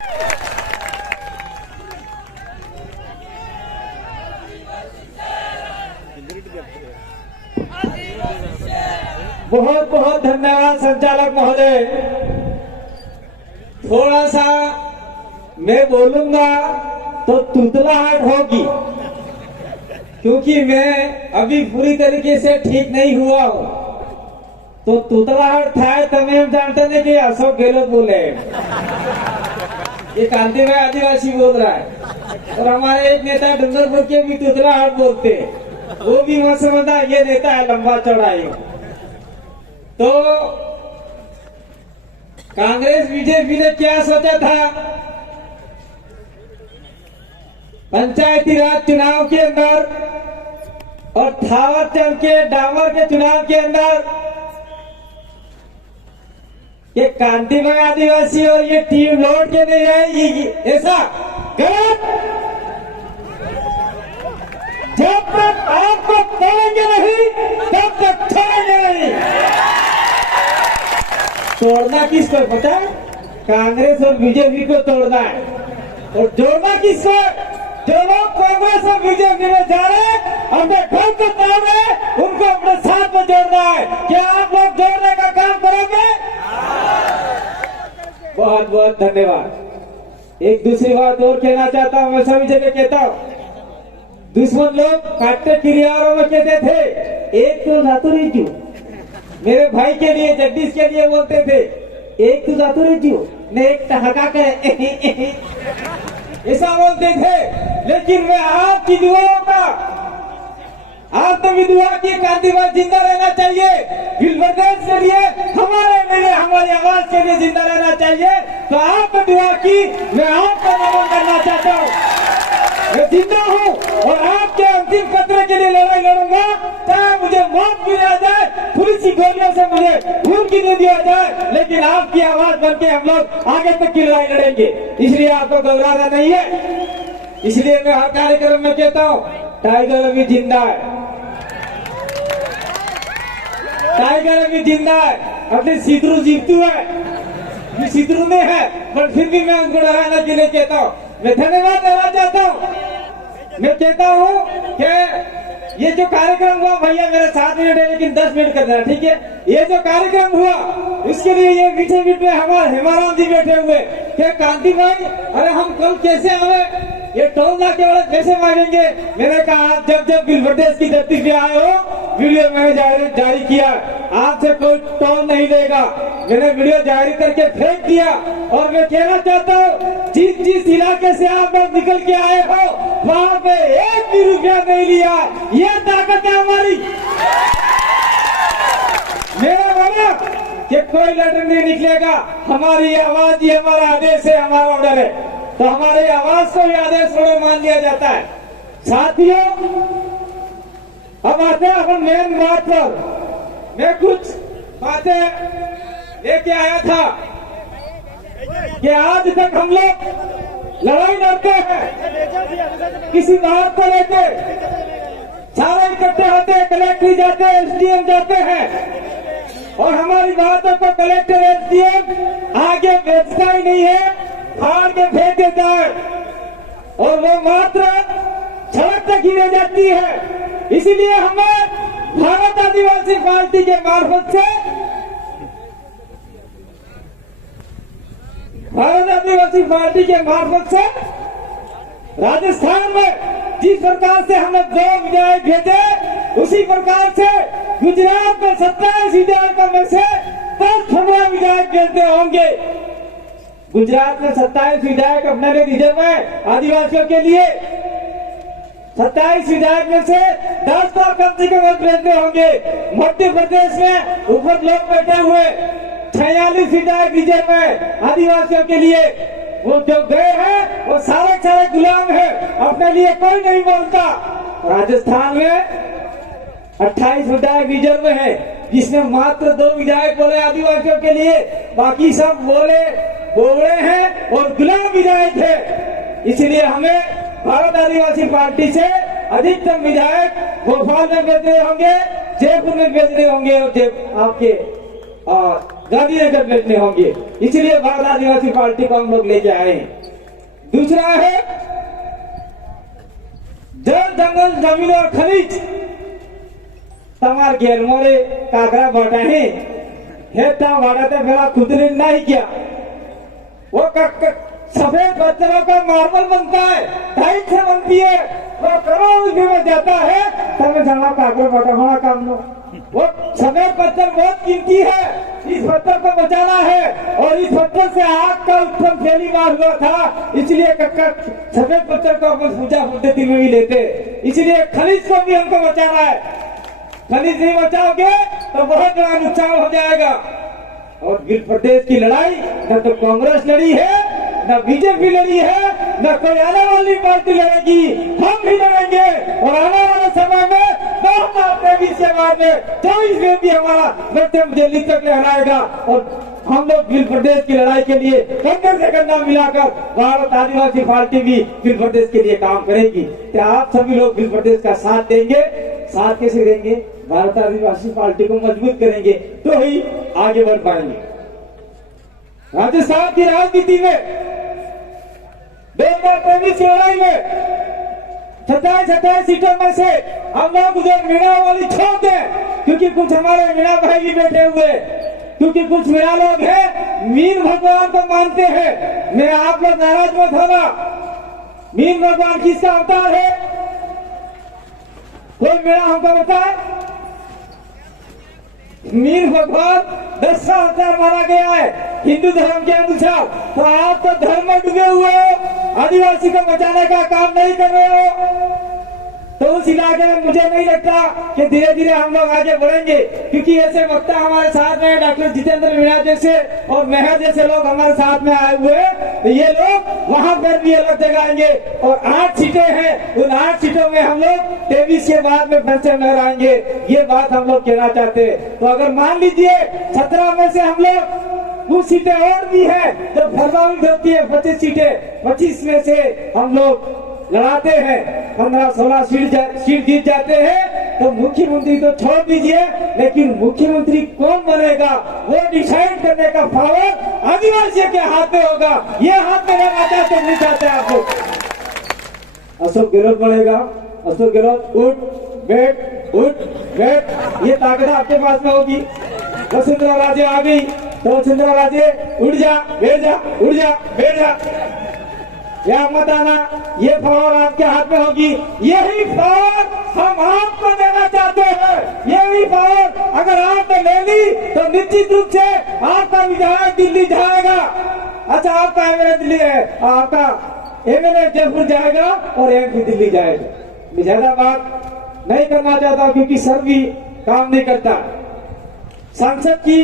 बहुत बहुत धन्यवाद संचालक महोदय। थोड़ा सा मैं बोलूंगा तो तुतलाहट होगी, क्योंकि मैं अभी पूरी तरीके से ठीक नहीं हुआ हूँ। तो तुतलाहट था तभी हम जानते नहीं कि अशोक गहलोत बोले, ये कांति भाई आदिवासी बोल रहा है। और हमारे एक नेता डूंगरपुर के भी तुतलाहट बोलते, वो भी वहां से बता ये नेता है लंबा चौड़ाई। तो कांग्रेस बीजेपी ने क्या सोचा था, पंचायती राज चुनाव के अंदर और थावर चंद के डामर के चुनाव के अंदर ये कांतिभाई आदिवासी और ये टीम लौट के नहीं आएगी, ऐसा गलत। जब तक आपको तोड़ेंगे नहीं तब तक छोड़ेंगे नहीं। तोड़ना किसको पता है? कांग्रेस और बीजेपी को तोड़ना है। और जोड़ना किसको? जो लोग कांग्रेस और बीजेपी में जा रहे हैं, अपने घर को तोड़ रहे, उनको अपने साथ में जोड़ना है। क्या आप लोग जोड़ने का काम करोगे? बहुत बहुत धन्यवाद। एक दूसरी बात और कहना चाहता हूँ, मैं सभी जगह कहता हूँ, दुश्मन लोग काटते किरियारों में कहते थे एक तो जातुरी जू, मेरे भाई के लिए जगदीश के लिए बोलते थे एक तो जातुरी जू ने एक ठहाका करे ऐसा बोलते थे। लेकिन मैं आपकी दुआओं का, आपने भी दुआ की कांतिभाई जिंदा रहना चाहिए, विलवर्डेज के लिए हमारी आवाज के लिए जिंदा रहना चाहिए। तो आपने दुआ की, मैं आपका नमन करना चाहता हूँ। मैं जिंदा हूँ और आपके अंतिम कतरे के लिए लड़ाई लड़ूंगा, चाहे मुझे मौत मिल जाए, पुलिस की गोलियों से मुझे खून की नींद आ जाए, लेकिन आपकी आवाज बनके हम लोग आगे तक की लड़ाई लड़ेंगे। इसलिए आपको घबराना नहीं है। इसलिए मैं हर कार्यक्रम में कहता हूँ टाइगर अभी जिंदा है, टाइगर अभी जिंदा है, अपने शत्रु जीतू है, शत्रु में है, पर फिर भी मैं उनको डराने के लिए कहता हूँ। मैं धन्यवाद देना चाहता हूँ। मैं कहता हूँ कि ये जो कार्यक्रम हुआ, भैया मेरे 7 मिनट है लेकिन 10 मिनट करना है, ठीक है? ये जो कार्यक्रम हुआ उसके लिए ये पीछे बीच में हमारे हेमाराम जी बैठे हुए क्या कांति भाई, अरे हम कल कैसे आवे, ये टोल ना केवल कैसे मांगेंगे? मैंने कहा जब विलवर्डेज की धरती पे आए हो, वीडियो मैंने जारी किया, आपसे कोई टोल नहीं लेगा। मैंने वीडियो जारी करके फेंक दिया। और मैं कहना चाहता हूँ, जिस इलाके से आप लोग निकल के आए हो वहाँ पे 1 भी रुपया नहीं लिया। ये ताकत है हमारी। मेरा माना कि कोई लड़ने नहीं निकलेगा, हमारी आवाज ही हमारा आदेश है, हमारा ऑर्डर है। तो हमारी आवाज को ही आदेश थोड़ा मान लिया जाता है। साथियों, अब आते हैं अपन मेन बात पर। मैं कुछ बातें लेके आया था कि आज तक हम लोग लड़ाई लड़ते हैं किसी बात को लेके, सारे इकट्ठे होते हैं, कलेक्टर जाते हैं, एसडीएम जाते हैं, और हमारी बातों को कलेक्टर एसडीएम आगे बेचता ही नहीं है, फाड़ के फेंक देता है, और वो मात्र सड़क तक ही रह जाती है। इसीलिए हमें भारत आदिवासी पार्टी के मार्फत से, भारत आदिवासी पार्टी के मार्फत से राजस्थान में जिस प्रकार से हमने 2 विधायक भेजे, उसी प्रकार से गुजरात में 27 विधायकों में से 10-15 विधायक भेजते होंगे। गुजरात में 27 विधायक अपने लिए रिजर्व है आदिवासियों के लिए। 27 विधायक में से 10 तो कम से कम भेजते होंगे। मध्य प्रदेश में ऊपर लोग बैठे हुए 46 विधायक रिजर्व है आदिवासियों के लिए। वो जो गए हैं वो सारे गुलाम है, अपने लिए कोई नहीं बोलता। राजस्थान में 28 विधायक रिजर्व है, जिसमें मात्र 2 विधायक बोले आदिवासियों के लिए, बाकी सब बोले बोले हैं और गुलाम विधायक है। इसलिए हमें भारत आदिवासी पार्टी से अधिकतम विधायक भोपाल में भेजने होंगे, जयपुर में भेजने होंगे, और आपके गाड़ियां करने होंगे। इसलिए भारत आदिवासी पार्टी को हम लोग लेके आए हैं। दूसरा है जल जंगल जमीन और खनिज तमार घेर मोरे कागरा बाटा है हेता बाटा मेरा खुद ने नहीं किया। वो सफेद पत्थरों का मार्बल बनता है, टाइल से बनती है, वो करोड़ रुपये में जाता है, तब जमा कागरा बाटा हमारा काम लो। वो सफेद पत्थर बहुत कीमती है, इस पत्थर को बचाना है। और इस पत्थर से आग का उत्पन्न पहली बार हुआ था, इसलिए सफेद पत्थर को अपन पूजा पद्धति में भी लेते। इसलिए खनिज को भी हमको बचाना है। खनिज नहीं बचाओगे तो बहुत बड़ा नुकसान हो जाएगा। और बिल प्रदेश की लड़ाई न तो कांग्रेस लड़ी है, न बीजेपी लड़ी है, न कोई आने वाली पार्टी लड़ेगी, हम भी लड़ेंगे। और आने वाले समय में 2023 के बाद में 24 में भी हमारा नृत्य दिल्ली तक लहराएगा। और हम लोग बिल प्रदेश की लड़ाई के लिए कंधे से कंधा मिलाकर भारत आदिवासी पार्टी भी बिल प्रदेश के लिए काम करेगी। क्या आप सभी लोग बिल प्रदेश का साथ देंगे? साथ कैसे देंगे? भारत आदिवासी पार्टी को मजबूत करेंगे तो ही आगे बढ़ पाएंगे। राजस्थान की राजनीति में 2023 की लड़ाई में 27 सीटों में से हम लोग उधर मीणा वाली छोड़ दें, क्योंकि कुछ हमारे मीणा भाई भी बैठे हुए, क्योंकि कुछ मीणा लोग हैं मीन भगवान को मानते हैं। मेरा आप लोग नाराज मत होना। मीन भगवान किसका अवतार है? कोई मीणा हमको बताए। मीन भगवान 10 अवतार माना गया है हिंदू धर्म के अनुसार। तो आप तो धर्म में डूबे हुए हो, आदिवासी को बचाने का काम नहीं कर रहे हो। तो उस इलाके में मुझे नहीं लगता कि धीरे धीरे हम लोग आगे बढ़ेंगे, क्योंकि ऐसे वक्ता हमारे साथ में डॉक्टर जितेंद्र मीणा जैसे और मेहर जैसे लोग हमारे साथ में आए हुए, तो ये लोग वहां पर भी अलग जगाएंगे। और 8 सीटें हैं, उन 8 सीटों में हम लोग 23 के बाद में फिर से लहराएंगे। ये बात हम लोग कहना चाहते हैं। तो अगर मान लीजिए 17 में से हम लोग कुछ सीटें और भी है तो फरमाउंड होती है 25 सीटें, 25 में से हम लोग लड़ाते हैं, 15-16 सीट जीत जाते हैं। तो मुख्यमंत्री तो छोड़ दीजिए, लेकिन मुख्यमंत्री कौन बनेगा वो डिसाइड करने का पावर आदिवासियों के हाथ में होगा। ये हाथ में रहना चाहते नहीं चाहते आप लोग। अशोक गहलोत बनेगा। अशोक गहलोत उठ बैठ, ये ताकत आपके पास में होगी। वसुंधरा राजे आ गई तो वसुंधरा राजे उठ जा बैठ जा, उठ जा बैठ जा, या मत आना। ये पावर आपके हाथ में होगी। यही पावर हम आपको देना चाहते हैं। यही पावर अगर आपने ले ली तो निश्चित रूप से आपका विधायक दिल्ली जाएगा। अच्छा, आपका एमएलए दिल्ली है, आपका एमएलए जयपुर जाएगा और एमपी दिल्ली जाएगा। मैं ज्यादा बात नहीं करना चाहता क्योंकि सर भी काम नहीं करता। संसद की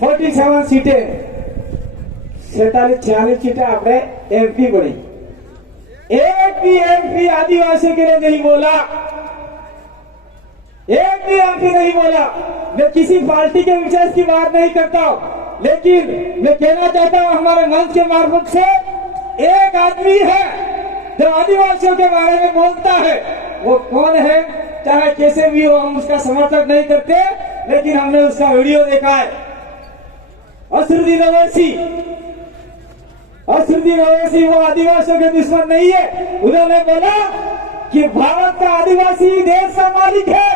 47 सीटें 46 सीटें आपने एमपी बनी। एक भी एमपी आदिवासियों के लिए नहीं बोला, एक भी एमपी नहीं बोला। मैं किसी पार्टी के विशेष की बात नहीं करता हूं, लेकिन मैं कहना चाहता हूं हमारे मंच के मार्फत से एक आदमी है जो आदिवासियों के बारे में बोलता है। वो कौन है? चाहे कैसे भी हो, हम उसका समर्थन नहीं करते, लेकिन हमने उसका वीडियो देखा है। असरुद्दीन ओवैसी वो आदिवासियों के दुश्मन नहीं है। उन्होंने बोला कि भारत का आदिवासी देश का मालिक है।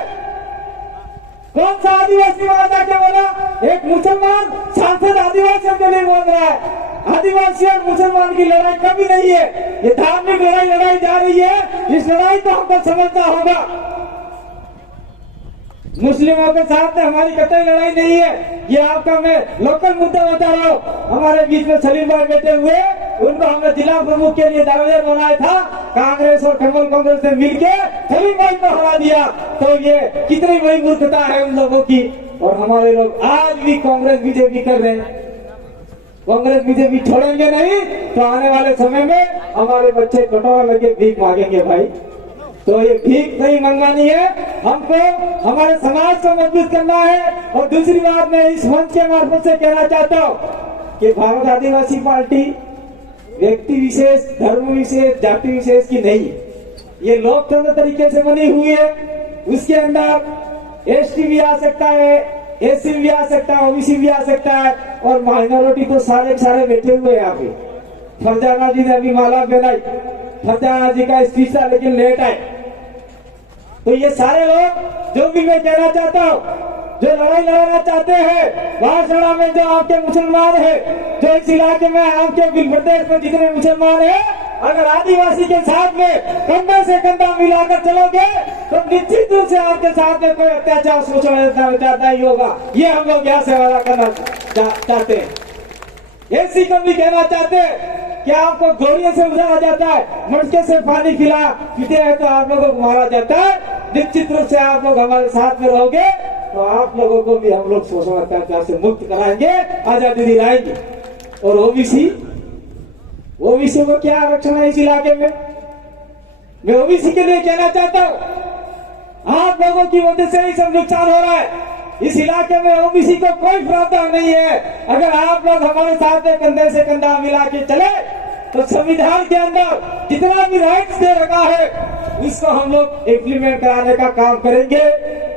कौन सा आदिवासी वहां जाके बोला? एक मुसलमान सांसद आदिवासियों के लिए बोल रहा है। आदिवासी और मुसलमान की लड़ाई कभी नहीं है, ये धार्मिक लड़ाई जा रही है। इस लड़ाई को हमको समझना होगा। मुस्लिमों के साथ में हमारी कतई लड़ाई नहीं है। ये आपका मैं लोकल मुद्दा बता रहा हूँ। हमारे बीच में सलीम भाई बैठे हुए, उनको हमने जिला प्रमुख के लिए दावेदार बनाया था। कांग्रेस और तृणमूल कांग्रेस ने मिलकर सलीम भाई को हरा दिया। तो ये कितनी बड़ी मूर्खता है उन लोगों की। और हमारे लोग आज भी कांग्रेस बीजेपी कर रहे हैं। कांग्रेस बीजेपी छोड़ेंगे नहीं तो आने वाले समय में हमारे बच्चे कटोरा लगे भीख मांगेंगे भाई। तो ये भीख नहीं मंगवानी है, हमको हमारे समाज को मजबूत करना है। और दूसरी बात मैं इस मंच के मार्फत से कहना चाहता हूँ कि भारत आदिवासी पार्टी व्यक्ति विशेष, धर्म विशेष, जाति विशेष की नहीं, ये लोकतंत्र तरीके से बनी हुई है। उसके अंदर एसटी भी आ सकता है, एससी भी आ सकता है, ओबीसी भी आ सकता है, और माइनॉरिटी तो सारे के सारे बैठे हुए हैं यहाँ पे। फरजाना जी ने अभी माला पहनाई, फरजाना जी का स्पीच था लेकिन लेट आए। तो ये सारे लोग, जो भी मैं कहना चाहता हूँ, जो लड़ाई लड़ाना चाहते हैं वारसड़ा में, जो आपके मुसलमान है, जो इस इलाके में आपके बिल प्रदेश में जितने मुसलमान है, अगर आदिवासी के साथ में कंधे से कंधा मिलाकर चलोगे तो निश्चित रूप से आपके साथ में कोई अत्याचार शोषण चाहता ही होगा। ये हम लोग यहाँ से वादा करना चाहते हैं। ऐसी को भी कहना चाहते हैं कि आपको गोलियों से उजाड़ा जाता है, मटके से पानी पीते हैं तो आप लोगों को मारा जाता है। निश्चित रूप से आप लोग हमारे साथ में रहोगे तो आप लोगों को भी हम लोग शोषण अत्याचार से मुक्त कराएंगे, आजादी दिलाएंगे। और ओबीसी को क्या आरक्षण है इस इलाके में? मैं ओबीसी के लिए कहना चाहता हूं, आप लोगों की वजह से ही सब नुकसान हो रहा है। इस इलाके में ओबीसी को कोई प्रावधान नहीं है। अगर आप लोग हमारे साथ में कंधे से कंधा मिला के चले तो संविधान के अंदर जितना भी राइट्स दे रखा है इसको हम लोग इम्प्लीमेंट कराने का काम करेंगे।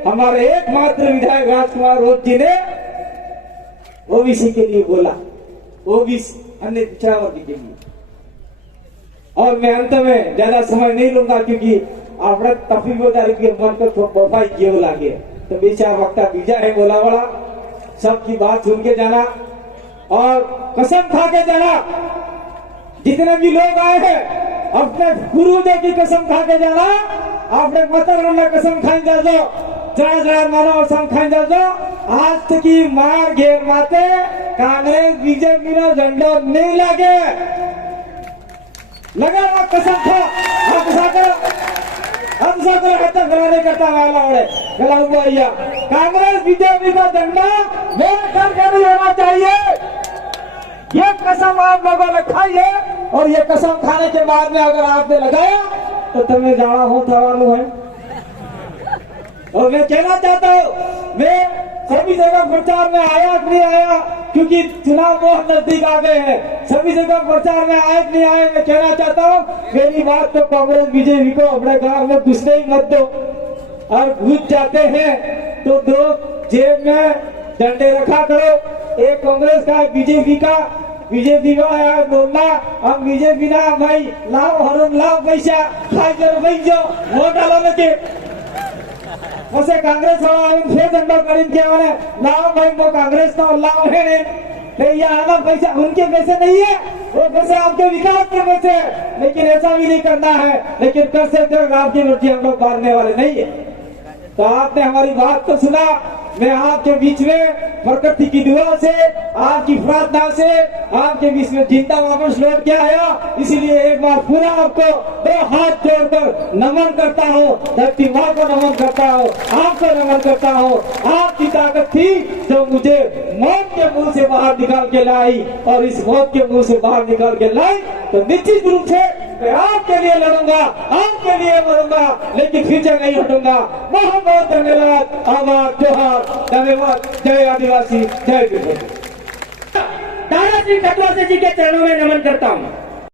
हमारे एकमात्र विधायक राजकुमार रोज जी ने ओबीसी के लिए बोला, ओबीसी अन्य पिछड़ा वर्ग के लिए। और मैं अंत में ज्यादा समय नहीं लूंगा क्योंकि आपने तफीबोदारी के मन को बफाई किए लागे, तो बेचार वक्ता बीजा है बोला वाला, सबकी बात सुन के जाना और कसम खा के जाना। जितने भी लोग आए हैं अपने पूर्वजों की कसम खा के जाना, आपने मतदान कसम खाई जा दो, जरा मानो कसम खाई जा दो। आज तक की मार घेर माते कांग्रेस बीजेपी नो झंडो नहीं लागे, लगा कसम खा हत्या कराने करता वाला गला हुआ भैया। कांग्रेस बीजेपी का झंडा मेरे घर का नहीं होना चाहिए। ये कसम आप लोगों ने खाई है और ये कसम खाने के बाद में अगर आपने लगाया तो तुम्हें जाना हो थवानु है। और मैं कहना चाहता हूँ, मैं सभी जगह प्रचार में आया कि नहीं आया, क्योंकि चुनाव बहुत नजदीक आ गए हैं। सभी जगह प्रचार में आए कि नहीं आए, मैं कहना चाहता हूँ मेरी बात तो कांग्रेस बीजेपी को अपने गांव में घुसने ही मत दो। और घुस जाते हैं तो दो जेब में डंडे रखा करो, एक कांग्रेस का बीजेपी का। बीजेपी को आया बोलना हम बीजेपी ना भाई लाओ हरुण लाओ पैसा खाई कर भाई जो वोट डालो के वैसे कांग्रेस वाला फिर झंडा करीब के वाले लाओ भाई वो कांग्रेस का लाओ है ये आना पैसा उनके पैसे नहीं है, वो पैसे आपके विकास के पैसे है। लेकिन ऐसा भी नहीं करना है, लेकिन कर सकते आपकी मर्जी हम लोग मारने वाले नहीं है। तो आपने हमारी बात को सुना। मैं आपके बीच में प्रकृति की दुआ से, आपकी प्रार्थना से आपके बीच में जिंदा वापस लौट के आया। इसीलिए एक बार पूरा आपको दो हाथ जोड़कर नमन करता हूँ, धरती माँ को नमन करता हूँ, आपको नमन करता हूँ। आपकी ताकत थी जो मुझे मौत के मुंह से बाहर निकाल के लाई, और इस मौत के मुंह से बाहर निकाल के लाई तो निश्चित रूप से मैं आपके लिए लड़ूंगा, आपके लिए मरूंगा, लेकिन पीछे नहीं हटूंगा। बहुत बहुत धन्यवाद। आभार, जोहार, धन्यवाद। जय आदिवासी, जय दादा श्री खटवासे जी के चरणों में नमन करता हूँ।